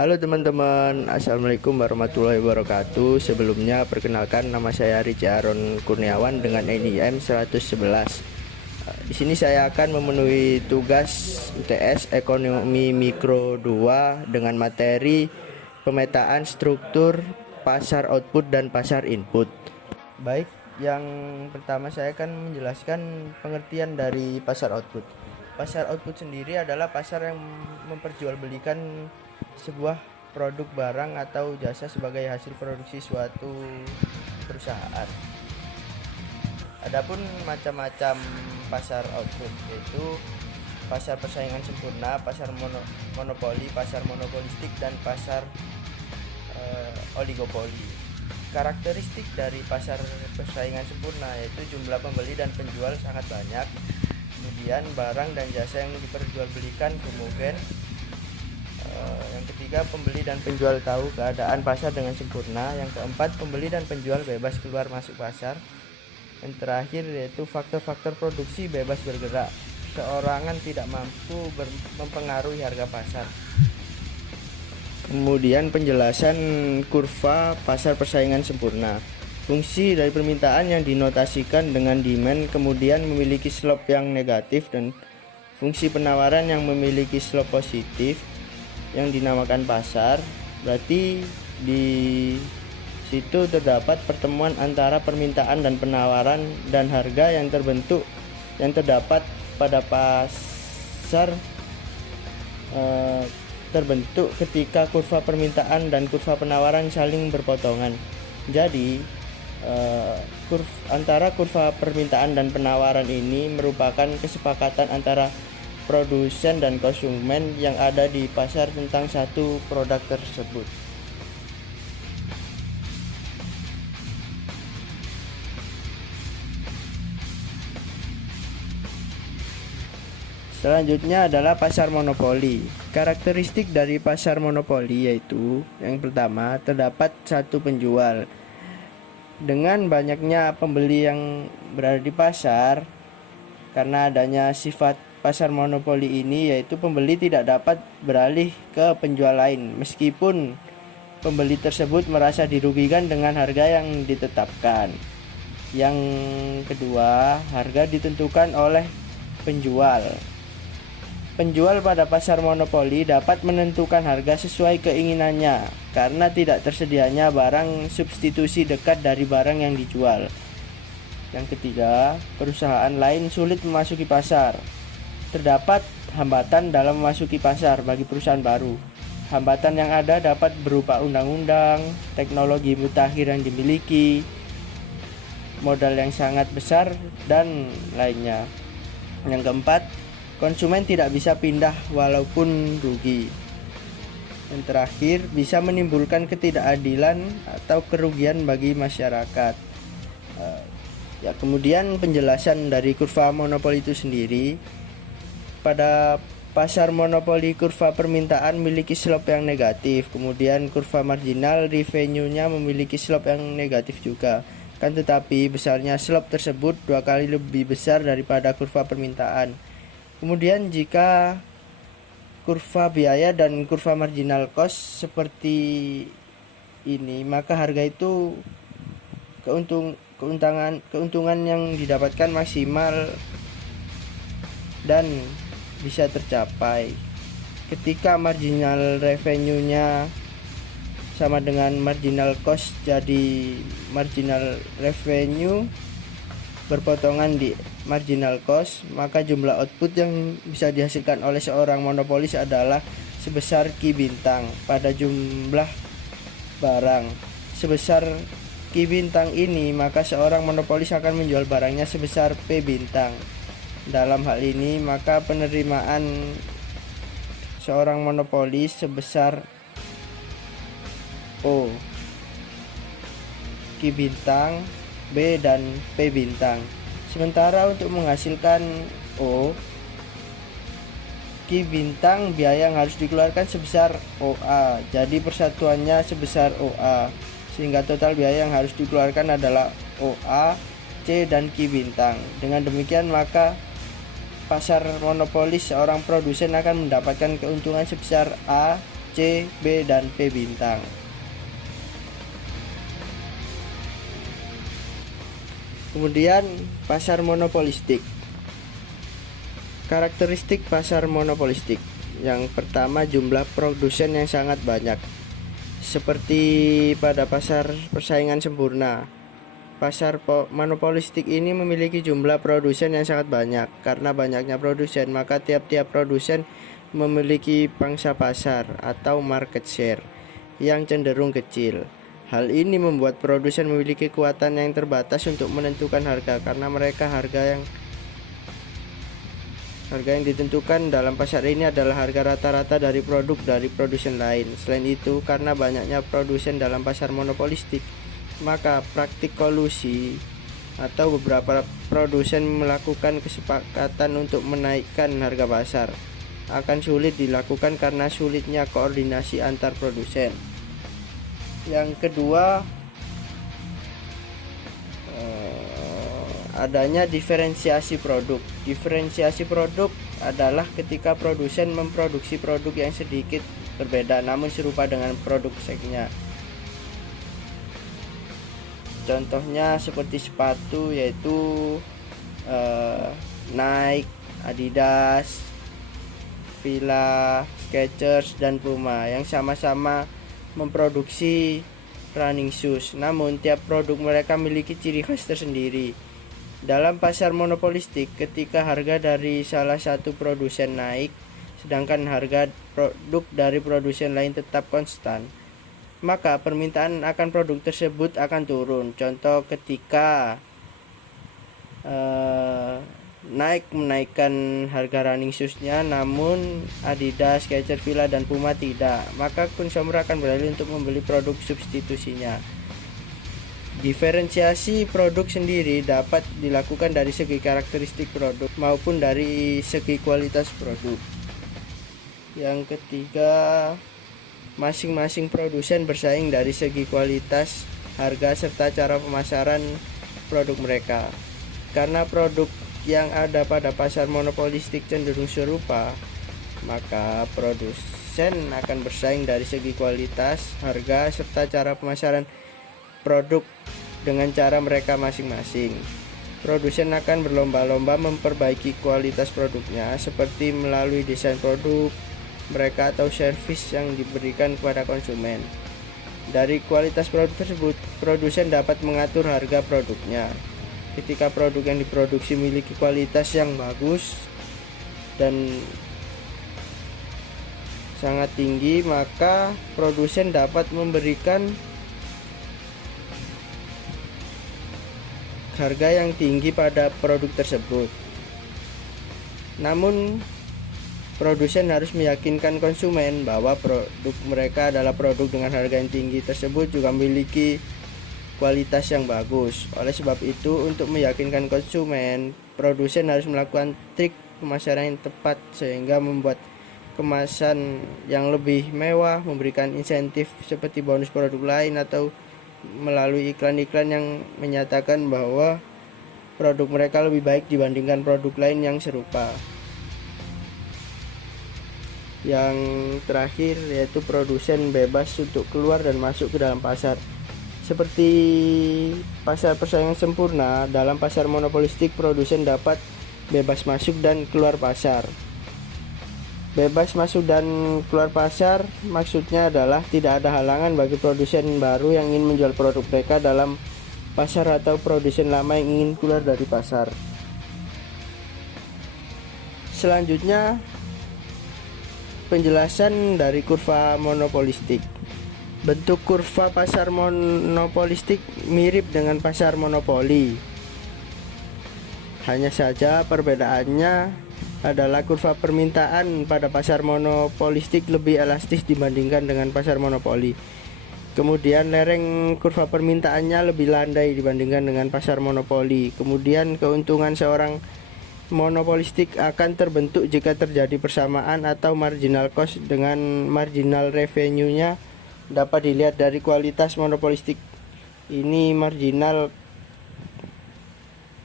Halo teman-teman, Assalamualaikum warahmatullahi wabarakatuh. Sebelumnya perkenalkan, nama saya Rija Aaron Kurniawan dengan NIM 111. Di sini saya akan memenuhi tugas UTS Ekonomi Mikro 2 dengan materi pemetaan struktur pasar output dan pasar input. Baik, yang pertama saya akan menjelaskan pengertian dari pasar output. Pasar output sendiri adalah pasar yang memperjualbelikan sebuah produk, barang, atau jasa sebagai hasil produksi suatu perusahaan. Adapun macam-macam pasar output yaitu pasar persaingan sempurna, pasar monopoli, pasar monopolistik, dan pasar oligopoli. Karakteristik dari pasar persaingan sempurna yaitu jumlah pembeli dan penjual sangat banyak. Kemudian barang dan jasa yang diperjualbelikan homogen. Yang ketiga, pembeli dan penjual tahu keadaan pasar dengan sempurna. Yang keempat, pembeli dan penjual bebas keluar masuk pasar. Yang terakhir yaitu faktor-faktor produksi bebas bergerak. Seorangan tidak mampu mempengaruhi harga pasar. Kemudian penjelasan kurva pasar persaingan sempurna. Fungsi dari permintaan yang dinotasikan dengan demand kemudian memiliki slope yang negatif, dan fungsi penawaran yang memiliki slope positif yang dinamakan pasar. Berarti di situ terdapat pertemuan antara permintaan dan penawaran dan harga yang terdapat pada pasar terbentuk ketika kurva permintaan dan kurva penawaran saling berpotongan. Jadi antara kurva permintaan dan penawaran ini merupakan kesepakatan antara produsen dan konsumen yang ada di pasar tentang satu produk tersebut. Selanjutnya adalah pasar monopoli. Karakteristik dari pasar monopoli yaitu yang pertama, terdapat satu penjual. Dengan banyaknya pembeli yang berada di pasar, karena adanya sifat pasar monopoli ini yaitu pembeli tidak dapat beralih ke penjual lain meskipun pembeli tersebut merasa dirugikan dengan harga yang ditetapkan. Yang kedua, harga ditentukan oleh penjual. Penjual pada pasar monopoli dapat menentukan harga sesuai keinginannya karena tidak tersedianya barang substitusi dekat dari barang yang dijual. Yang ketiga, perusahaan lain sulit memasuki pasar. Terdapat hambatan dalam memasuki pasar bagi perusahaan baru. Hambatan yang ada dapat berupa undang-undang, teknologi mutakhir yang dimiliki, modal yang sangat besar, dan lainnya. Yang keempat, konsumen tidak bisa pindah walaupun rugi. Yang terakhir, bisa menimbulkan ketidakadilan atau kerugian bagi masyarakat. Kemudian penjelasan dari kurva monopoli itu sendiri. Pada pasar monopoli, kurva permintaan memiliki slope yang negatif. Kemudian kurva marginal revenue-nya memiliki slope yang negatif juga. Kan tetapi besarnya slope tersebut 2 kali lebih besar daripada kurva permintaan. Kemudian jika kurva biaya dan kurva marginal cost seperti ini, maka harga itu keuntungan yang didapatkan maksimal dan bisa tercapai. Ketika marginal revenue-nya sama dengan marginal cost, jadi marginal revenue berpotongan di marginal cost, maka jumlah output yang bisa dihasilkan oleh seorang monopolis adalah sebesar Q bintang pada jumlah barang. Sebesar Q bintang ini, maka seorang monopolis akan menjual barangnya sebesar P bintang. Dalam hal ini, maka penerimaan seorang monopolis sebesar O, Q bintang, B, dan P bintang. Sementara untuk menghasilkan O, Q bintang, biaya yang harus dikeluarkan sebesar OA. Jadi persatuannya sebesar OA, sehingga total biaya yang harus dikeluarkan adalah OA, C, dan Q bintang. Dengan demikian, maka pasar monopolis seorang produsen akan mendapatkan keuntungan sebesar A C, B, dan P bintang. Kemudian pasar monopolistik. Karakteristik pasar monopolistik. Yang pertama, jumlah produsen yang sangat banyak. Seperti pada pasar persaingan sempurna, pasar monopolistik ini memiliki jumlah produsen yang sangat banyak. Karena banyaknya produsen, maka tiap-tiap produsen memiliki pangsa pasar atau market share yang cenderung kecil. Hal ini membuat produsen memiliki kekuatan yang terbatas untuk menentukan harga, karena harga yang ditentukan dalam pasar ini adalah harga rata-rata dari produk dari produsen lain. Selain itu, karena banyaknya produsen dalam pasar monopolistik, maka praktik kolusi atau beberapa produsen melakukan kesepakatan untuk menaikkan harga pasar akan sulit dilakukan karena sulitnya koordinasi antar produsen. Yang kedua, adanya diferensiasi produk. Diferensiasi produk adalah ketika produsen memproduksi produk yang sedikit berbeda namun serupa dengan produk pesaingnya. Contohnya seperti sepatu, yaitu Nike, Adidas, Fila, Skechers, dan Puma yang sama-sama memproduksi running shoes, namun tiap produk mereka memiliki ciri khas tersendiri. Dalam pasar monopolistik, ketika harga dari salah satu produsen naik, sedangkan harga produk dari produsen lain tetap konstan, maka permintaan akan produk tersebut akan turun. Contoh ketika Nike menaikkan harga running shoes-nya, namun Adidas, Skechers, Fila, dan Puma tidak, maka konsumer akan beralih untuk membeli produk substitusinya. Diferensiasi produk sendiri dapat dilakukan dari segi karakteristik produk maupun dari segi kualitas produk. Yang ketiga, masing-masing produsen bersaing dari segi kualitas, harga, serta cara pemasaran produk mereka. Karena produk yang ada pada pasar monopolistik cenderung serupa, maka produsen akan bersaing dari segi kualitas, harga, serta cara pemasaran produk dengan cara mereka masing-masing. Produsen akan berlomba-lomba memperbaiki kualitas produknya, seperti melalui desain produk mereka atau servis yang diberikan kepada konsumen. Dari kualitas produk tersebut, produsen dapat mengatur harga produknya. Ketika produk yang diproduksi memiliki kualitas yang bagus dan sangat tinggi, maka produsen dapat memberikan harga yang tinggi pada produk tersebut. Namun, produsen harus meyakinkan konsumen bahwa produk mereka adalah produk dengan harga yang tinggi tersebut juga memiliki kualitas yang bagus. Oleh sebab itu, untuk meyakinkan konsumen, produsen harus melakukan trik pemasaran yang tepat sehingga membuat kemasan yang lebih mewah, memberikan insentif seperti bonus produk lain, atau melalui iklan-iklan yang menyatakan bahwa produk mereka lebih baik dibandingkan produk lain yang serupa. Yang terakhir yaitu produsen bebas untuk keluar dan masuk ke dalam pasar. Seperti pasar persaingan sempurna, dalam pasar monopolistik produsen dapat bebas masuk dan keluar pasar. Bebas masuk dan keluar pasar maksudnya adalah tidak ada halangan bagi produsen baru yang ingin menjual produk mereka dalam pasar atau produsen lama yang ingin keluar dari pasar. Selanjutnya, penjelasan dari kurva monopolistik. Bentuk kurva pasar monopolistik mirip dengan pasar monopoli. Hanya saja perbedaannya adalah kurva permintaan pada pasar monopolistik lebih elastis dibandingkan dengan pasar monopoli. Kemudian lereng kurva permintaannya lebih landai dibandingkan dengan pasar monopoli. Kemudian keuntungan seorang monopolistik akan terbentuk jika terjadi persamaan atau marginal cost dengan marginal revenue-nya dapat dilihat dari kualitas monopolistik. Ini marginal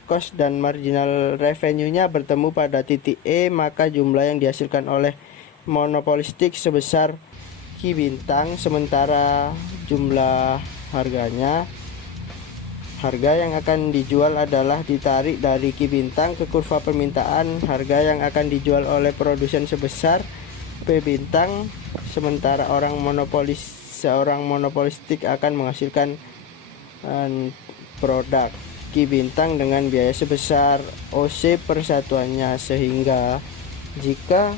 cost dan marginal revenue-nya bertemu pada titik E, maka jumlah yang dihasilkan oleh monopolistik sebesar Ki Bintang, sementara jumlah harga yang akan dijual adalah ditarik dari Ki Bintang ke kurva permintaan harga yang akan dijual oleh produsen sebesar P Bintang, sementara seorang monopolistik akan menghasilkan produk Ki Bintang dengan biaya sebesar OC per satuannya, sehingga jika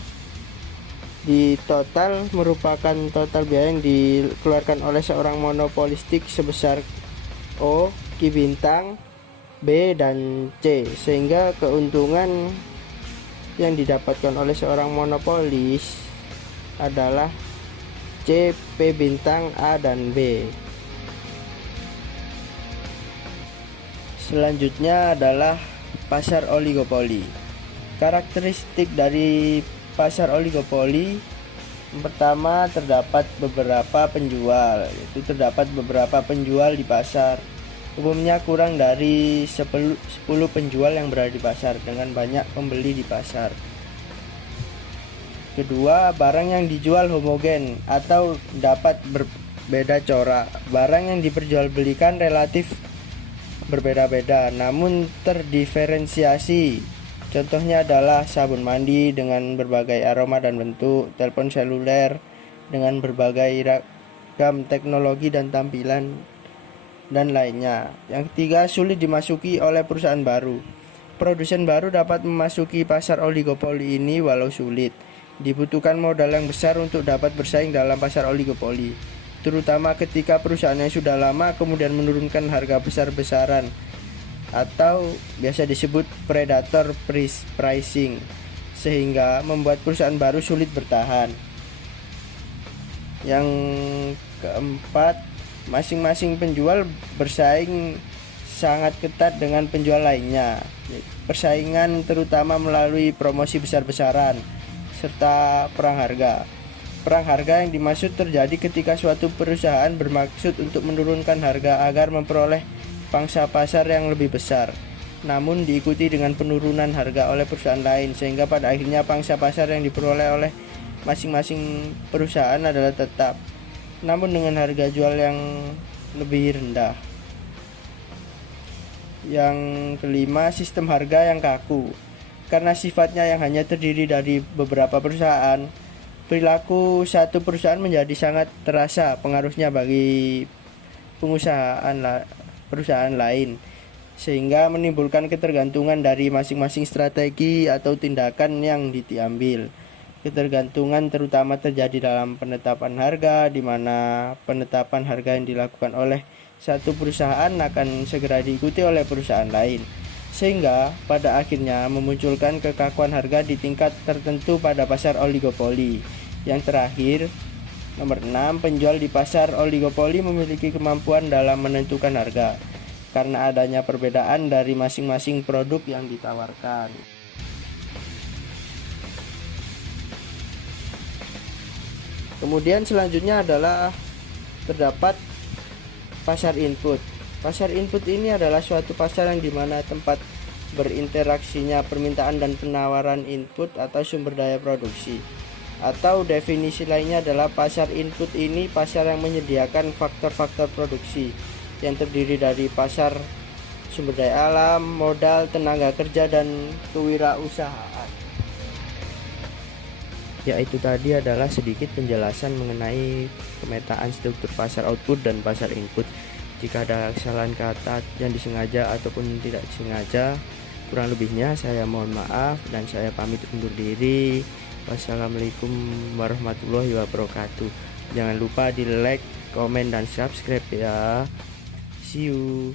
di total merupakan total biaya yang dikeluarkan oleh seorang monopolistik sebesar O, Ki Bintang, B, dan C, sehingga keuntungan yang didapatkan oleh seorang monopolis adalah C, P Bintang, A, dan B. Selanjutnya adalah pasar oligopoli. Karakteristik dari pasar oligopoli, yang pertama terdapat beberapa penjual, yaitu terdapat beberapa penjual di pasar. Umumnya kurang dari 10 penjual yang berada di pasar dengan banyak pembeli di pasar. Kedua, barang yang dijual homogen atau dapat berbeda corak. Barang yang diperjualbelikan relatif berbeda-beda namun terdiferensiasi. Contohnya adalah sabun mandi dengan berbagai aroma dan bentuk, telepon seluler dengan berbagai ragam teknologi dan tampilan, dan lainnya. Yang ketiga, sulit dimasuki oleh perusahaan baru. Produsen baru dapat memasuki pasar oligopoli ini walau sulit. Dibutuhkan modal yang besar untuk dapat bersaing dalam pasar oligopoli, terutama ketika perusahaannya sudah lama kemudian menurunkan harga besar-besaran atau biasa disebut predator pricing, sehingga membuat perusahaan baru sulit bertahan. Yang keempat, masing-masing penjual bersaing sangat ketat dengan penjual lainnya. Persaingan terutama melalui promosi besar-besaran serta perang harga. Perang harga yang dimaksud terjadi ketika suatu perusahaan bermaksud untuk menurunkan harga agar memperoleh pangsa pasar yang lebih besar, namun diikuti dengan penurunan harga oleh perusahaan lain, sehingga pada akhirnya pangsa pasar yang diperoleh oleh masing-masing perusahaan adalah tetap, namun dengan harga jual yang lebih rendah. Yang kelima, sistem harga yang kaku. Karena sifatnya yang hanya terdiri dari beberapa perusahaan, perilaku satu perusahaan menjadi sangat terasa pengaruhnya bagi perusahaan lain, sehingga menimbulkan ketergantungan dari masing-masing strategi atau tindakan yang diambil. Ketergantungan terutama terjadi dalam penetapan harga, di mana penetapan harga yang dilakukan oleh satu perusahaan akan segera diikuti oleh perusahaan lain, sehingga pada akhirnya memunculkan kekakuan harga di tingkat tertentu pada pasar oligopoli. Yang terakhir, nomor 6, penjual di pasar oligopoli memiliki kemampuan dalam menentukan harga karena adanya perbedaan dari masing-masing produk yang ditawarkan. Kemudian selanjutnya adalah terdapat pasar input. Pasar input ini adalah suatu pasar yang dimana tempat berinteraksinya permintaan dan penawaran input atau sumber daya produksi. Atau definisi lainnya adalah pasar input ini pasar yang menyediakan faktor-faktor produksi yang terdiri dari pasar sumber daya alam, modal, tenaga kerja, dan kewirausahaan. Ya, itu tadi adalah sedikit penjelasan mengenai pemetaan struktur pasar output dan pasar input. Jika ada kesalahan kata yang disengaja ataupun tidak disengaja, kurang lebihnya saya mohon maaf dan saya pamit undur diri. Wassalamualaikum warahmatullahi wabarakatuh. Jangan lupa di like, komen, dan subscribe ya. See you.